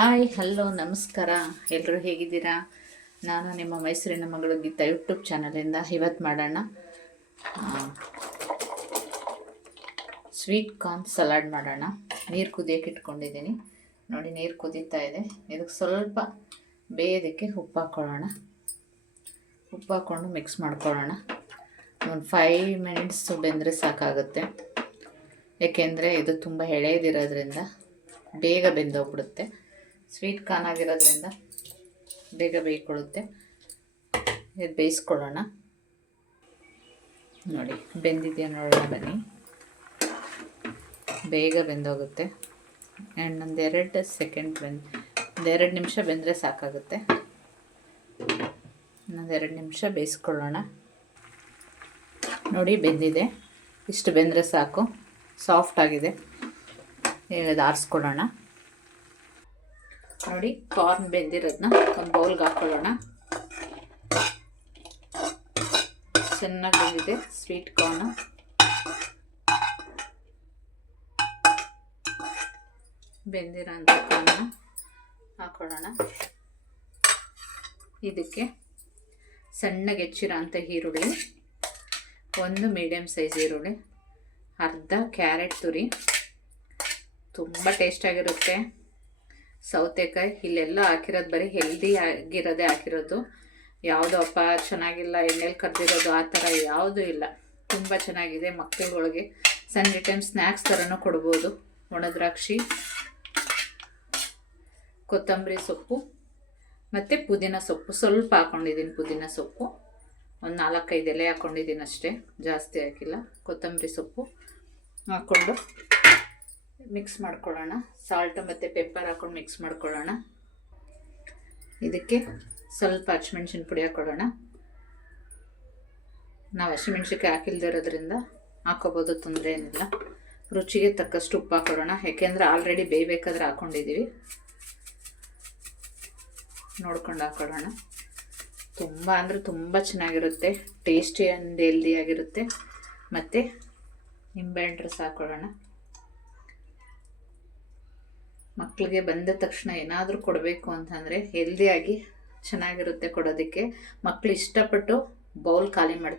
Hi, hello, ನಮಸ್ಕಾರ. ಎಲ್ಲರೂ ಹೇಗಿದ್ದೀರಾ? ನಾನು ನಿಮ್ಮ ಮೈಸೂರಿನ ಮಗಳು ಗೀತಾ ಯೂಟ್ಯೂಬ್ ಚಾನಲಿಂದ ಇವತ್ತು ಮಾಡೋಣ. ಸ್ವೀಟ್ ಕಾರ್ನ್ ಸಲಾಡ್ ಮಾಡೋಣ. ನೀರು ಕುದಿಯೋಕೆ ಇಟ್ಕೊಂಡಿದ್ದೀನಿ. ನೋಡಿ, ನೀರು ಕುದೀತಾ ಇದೆ. ಇದಕ್ಕೆ ಸ್ವಲ್ಪ ಬೇಯೋದಕ್ಕೆ ಉಪ್ಪು ಹಾಕ್ಕೊಳ್ಳೋಣ ಉಪ್ಪು ಹಾಕ್ಕೊಂಡು ಮಿಕ್ಸ್ ಮಾಡ್ಕೊಳ್ಳೋಣ. ಒಂದು ಫೈವ್ ಮಿನಿಟ್ಸ್ ಬೆಂದರೆ ಸಾಕಾಗುತ್ತೆ. ಏಕೆಂದರೆ ಇದು ತುಂಬ ಎಳೆಯದಿರೋದ್ರಿಂದ ಬೇಗ ಬೆಂದೋಗ್ಬಿಡುತ್ತೆ. ಸ್ವೀಟ್ ಕಾರ್ನ್ ಆಗಿರೋದ್ರಿಂದ ಬೇಗ ಬೇಯ್ಕೊಳ್ಳುತ್ತೆ. ಇದು ಬೇಯಿಸ್ಕೊಳ್ಳೋಣ. ನೋಡಿ, ಬೆಂದಿದೆಯಾ ನೋಡೋಣ ಬನ್ನಿ. ಬೇಗ ಬೆಂದೋಗುತ್ತೆ. ಆ್ಯಂಡ್ ಒಂದು ಎರಡು ಸೆಕೆಂಡ್ ಬೆಂದು ಒಂದೆರಡು ನಿಮಿಷ ಬೆಂದರೆ ಸಾಕಾಗುತ್ತೆ. ಇನ್ನೊಂದೆರಡು ನಿಮಿಷ ಬೇಯಿಸ್ಕೊಳ್ಳೋಣ. ನೋಡಿ, ಬೆಂದಿದೆ. ಇಷ್ಟು ಬೆಂದರೆ ಸಾಕು. ಸಾಫ್ಟ್ ಆಗಿದೆ. ಈಗ ಆರಿಸ್ಕೊಳ್ಳೋಣ. ನೋಡಿ ಕಾರ್ನ್ ಬೆಂದಿರೋದನ್ನ ಒಂದು ಬೌಲ್ಗೆ ಹಾಕ್ಕೊಳ್ಳೋಣ ಚೆನ್ನಾಗಿ ಬಂದಿದೆ ಸ್ವೀಟ್ ಕಾರ್ನು ಬೆಂದಿರೋ ಅಂಥ ಕಾರ್ನ ಹಾಕ್ಕೊಳ್ಳೋಣ ಇದಕ್ಕೆ ಸಣ್ಣಗೆ ಹೆಚ್ಚಿರೋ ಅಂಥ ಈರುಳ್ಳಿ, ಒಂದು ಮೀಡಿಯಮ್ ಸೈಜ್ ಈರುಳ್ಳಿ, ಅರ್ಧ ಕ್ಯಾರೆಟ್ ತುರಿ. ತುಂಬ ಟೇಸ್ಟಾಗಿರುತ್ತೆ ಸೌತೆಕಾಯಿ ಇಲ್ಲೆಲ್ಲ ಹಾಕಿರೋದು ಬರೀ ಹೆಲ್ದಿ ಆಗಿರೋದೇ ಹಾಕಿರೋದು. ಯಾವುದೋ ಅಪ್ಪ ಚೆನ್ನಾಗಿಲ್ಲ, ಎಣ್ಣೆಲಿ ಕರೆದಿರೋದು ಆ ಥರ ಯಾವುದೂ ಇಲ್ಲ. ತುಂಬ ಚೆನ್ನಾಗಿದೆ ಮಕ್ಕಳುಗಳಿಗೆ ಸಂಜೆ ಟೈಮ್ ಸ್ನ್ಯಾಕ್ಸ್ ಥರನೂ ಕೊಡ್ಬೋದು. ಒಣದ್ರಾಕ್ಷಿ, ಕೊತ್ತಂಬರಿ ಸೊಪ್ಪು, ಮತ್ತು ಪುದೀನ ಸೊಪ್ಪು. ಸ್ವಲ್ಪ ಹಾಕ್ಕೊಂಡಿದ್ದೀನಿ ಪುದೀನ ಸೊಪ್ಪು. ಒಂದು ನಾಲ್ಕೈದು ಎಲೆ ಹಾಕ್ಕೊಂಡಿದ್ದೀನಿ ಅಷ್ಟೇ. ಜಾಸ್ತಿ ಹಾಕಿಲ್ಲ. ಕೊತ್ತಂಬರಿ ಸೊಪ್ಪು ಹಾಕ್ಕೊಂಡು ಮಿಕ್ಸ್ ಮಾಡ್ಕೊಳ್ಳೋಣ. ಸಾಲ್ಟ್ ಮತ್ತು ಪೆಪ್ಪರ್ ಹಾಕ್ಕೊಂಡು ಮಿಕ್ಸ್ ಮಾಡ್ಕೊಳ್ಳೋಣ. ಇದಕ್ಕೆ ಸ್ವಲ್ಪ ಹಸಿಮೆಣ್ಸಿನ ಪುಡಿ ಹಾಕ್ಕೊಳ್ಳೋಣ ನಾವು ಹಸಿಮೆಣ್ಸಿನ್ಕಾಯಿ ಹಾಕಿಲ್ದಿರೋದ್ರಿಂದ ಹಾಕೋಬೋದು, ತೊಂದರೆ ಏನಿಲ್ಲ. ರುಚಿಗೆ ತಕ್ಕಷ್ಟು ಉಪ್ಪು ಹಾಕೊಳ್ಳೋಣ. ಯಾಕೆಂದರೆ ಆಲ್ರೆಡಿ ಬೇಯಬೇಕಾದ್ರೆ ಹಾಕ್ಕೊಂಡಿದ್ದೀವಿ ನೋಡ್ಕೊಂಡು ಹಾಕೊಳ್ಳೋಣ. ತುಂಬ ಅಂದರೆ ತುಂಬ ಚೆನ್ನಾಗಿರುತ್ತೆ. ಟೇಸ್ಟಿ ಆ್ಯಂಡ್ ಹೆಲ್ದಿಯಾಗಿರುತ್ತೆ ಮತ್ತು ನಿಂಬೆಹಣ್ಣು ರಸ ಹಾಕ್ಕೊಳ್ಳೋಣ ಮಕ್ಕಳಿಗೆ ಬಂದ ತಕ್ಷಣ ಏನಾದರೂ ಕೊಡಬೇಕು ಅಂತಂದರೆ ಹೆಲ್ದಿಯಾಗಿ ಚೆನ್ನಾಗಿರುತ್ತೆ ಕೊಡೋದಕ್ಕೆ. ಮಕ್ಕಳು ಇಷ್ಟಪಟ್ಟು ಬೌಲ್ ಖಾಲಿ ಮಾಡಿ,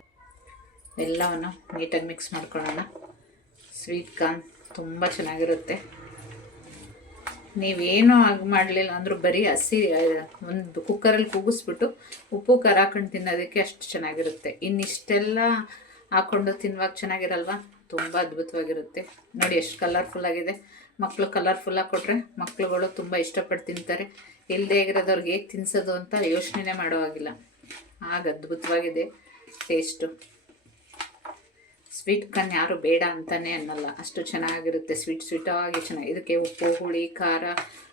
ಎಲ್ಲವನ್ನು ನೀಟಾಗಿ ಮಿಕ್ಸ್ ಮಾಡ್ಕೊಳ್ಳೋಣ. ಸ್ವೀಟ್ ಕಾರ್ನ್ ತುಂಬ ಚೆನ್ನಾಗಿರುತ್ತೆ. ನೀವೇನು ಆಗಿ ಮಾಡಲಿಲ್ಲ ಅಂದರೂ ಬರೀ ಹಸಿ ಒಂದು ಕುಕ್ಕರಲ್ಲಿ ಕೂಗಿಸ್ಬಿಟ್ಟು ಉಪ್ಪು, ಖಾರ ಹಾಕೊಂಡು ತಿನ್ನೋದಕ್ಕೆ ಅಷ್ಟು ಚೆನ್ನಾಗಿರುತ್ತೆ. ಇನ್ನಿಷ್ಟೆಲ್ಲ ಹಾಕ್ಕೊಂಡು ತಿನ್ನುವಾಗ ಚೆನ್ನಾಗಿರಲ್ವಾ? ತುಂಬ ಅದ್ಭುತವಾಗಿರುತ್ತೆ. ನೋಡಿ ಎಷ್ಟು ಕಲರ್ಫುಲ್ ಆಗಿದೆ. ಮಕ್ಕಳು ಕಲರ್ಫುಲ್ಲಾಗಿ ಕೊಟ್ಟರೆ ಮಕ್ಕಳುಗಳು ತುಂಬ ಇಷ್ಟಪಟ್ಟು ತಿಂತಾರೆ. ಇಲ್ಲದೇ ಇರೋದವ್ರಿಗೆ ಹೇಗೆ ತಿನ್ಸೋದು ಅಂತ ಯೋಚನೆ ಮಾಡೋ ಆಗಿಲ್ಲ ಆಗ ಅದ್ಭುತವಾಗಿದೆ ಟೇಸ್ಟು ಸ್ವೀಟ್ ಕನ್ ಯಾರು ಬೇಡ ಅಂತಲೇ ಅನ್ನಲ್ಲ. ಅಷ್ಟು ಚೆನ್ನಾಗಿರುತ್ತೆ ಸ್ವೀಟ್ ಸ್ವೀಟಾಗಿ ಚೆನ್ನಾಗಿ. ಇದಕ್ಕೆ ಉಪ್ಪು, ಹುಳಿ, ಖಾರ,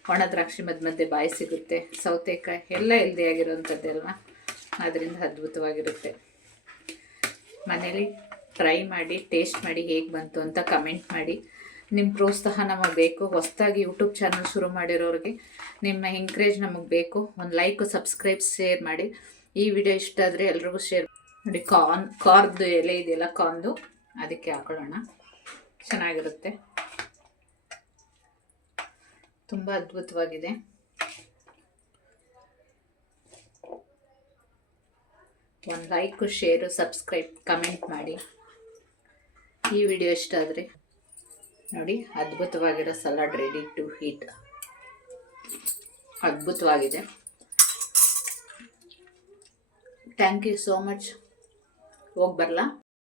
ಒಣ ದ್ರಾಕ್ಷಿ ಮಧ್ಯ ಮಧ್ಯೆ ಬಾಯಿ ಸಿಗುತ್ತೆ. ಸೌತೆಕಾಯಿ ಎಲ್ಲ ಇಲ್ಲದೆ ಆಗಿರೋವಂಥದ್ದೇ ಅಲ್ವಾ? ಅದರಿಂದ ಅದ್ಭುತವಾಗಿರುತ್ತೆ. ಮನೇಲಿ ಟ್ರೈ ಮಾಡಿ ಟೇಸ್ಟ್ ಮಾಡಿ ಹೇಗೆ ಬಂತು ಅಂತ ಕಮೆಂಟ್ ಮಾಡಿ. ನಿಮ್ಮ ಪ್ರೋತ್ಸಾಹ ನಮಗೆ ಬೇಕು. ಹೊಸದಾಗಿ ಯೂಟ್ಯೂಬ್ ಚಾನಲ್ ಶುರು ಮಾಡಿರೋರಿಗೆ ನಿಮ್ಮ ಎಂಕರೇಜ್ ನಮಗೆ ಬೇಕು. ಒಂದು ಲೈಕ್ ಸಬ್ಸ್ಕ್ರೈಬ್ ಶೇರ್ ಮಾಡಿ. ಈ ವಿಡಿಯೋ ಇಷ್ಟ ಆದರೆ ಎಲ್ರಿಗೂ ಶೇರ್ ನೋಡಿ ಕಾರ್ನ್ ಕಾರ್ದು ಎಲೆ ಇದೆಯಲ್ಲ ಕಾರ್ನ್ದು ಅದಕ್ಕೆ ಹಾಕೊಳ್ಳೋಣ. ಚೆನ್ನಾಗಿರುತ್ತೆ. ತುಂಬ ಅದ್ಭುತವಾಗಿದೆ. ಒಂದು ಲೈಕು ಶೇರು ಸಬ್ಸ್ಕ್ರೈಬ್ ಕಮೆಂಟ್ ಮಾಡಿ. ಈ ವಿಡಿಯೋ ಇಷ್ಟ ಆದರೆ. ನೋಡಿ ಅದ್ಭುತವಾಗಿರೋ ಸಲಾಡ್ ರೆಡಿ ಟು ಹೀಟ್ ಅದ್ಭುತವಾಗಿದೆ. ಥ್ಯಾಂಕ್ ಯು ಸೋ ಮಚ್ ಹೋಗಿ ಬರಲಾ?